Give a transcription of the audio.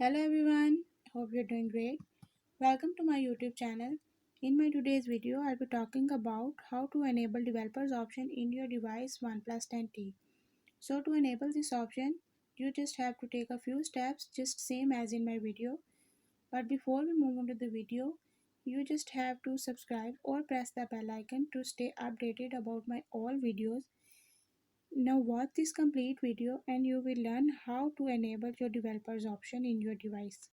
Hello everyone, hope you're doing great. Welcome to my YouTube channel. In my today's video, I'll be talking about how to enable developers option in your device Oneplus 10T. So to enable this option, you just have to take a few steps just same as in my video. But before we move on to the video, you just have to subscribe or press the bell icon to stay updated about my all videos. Now watch this complete video and you will learn how to enable your developers option in your device.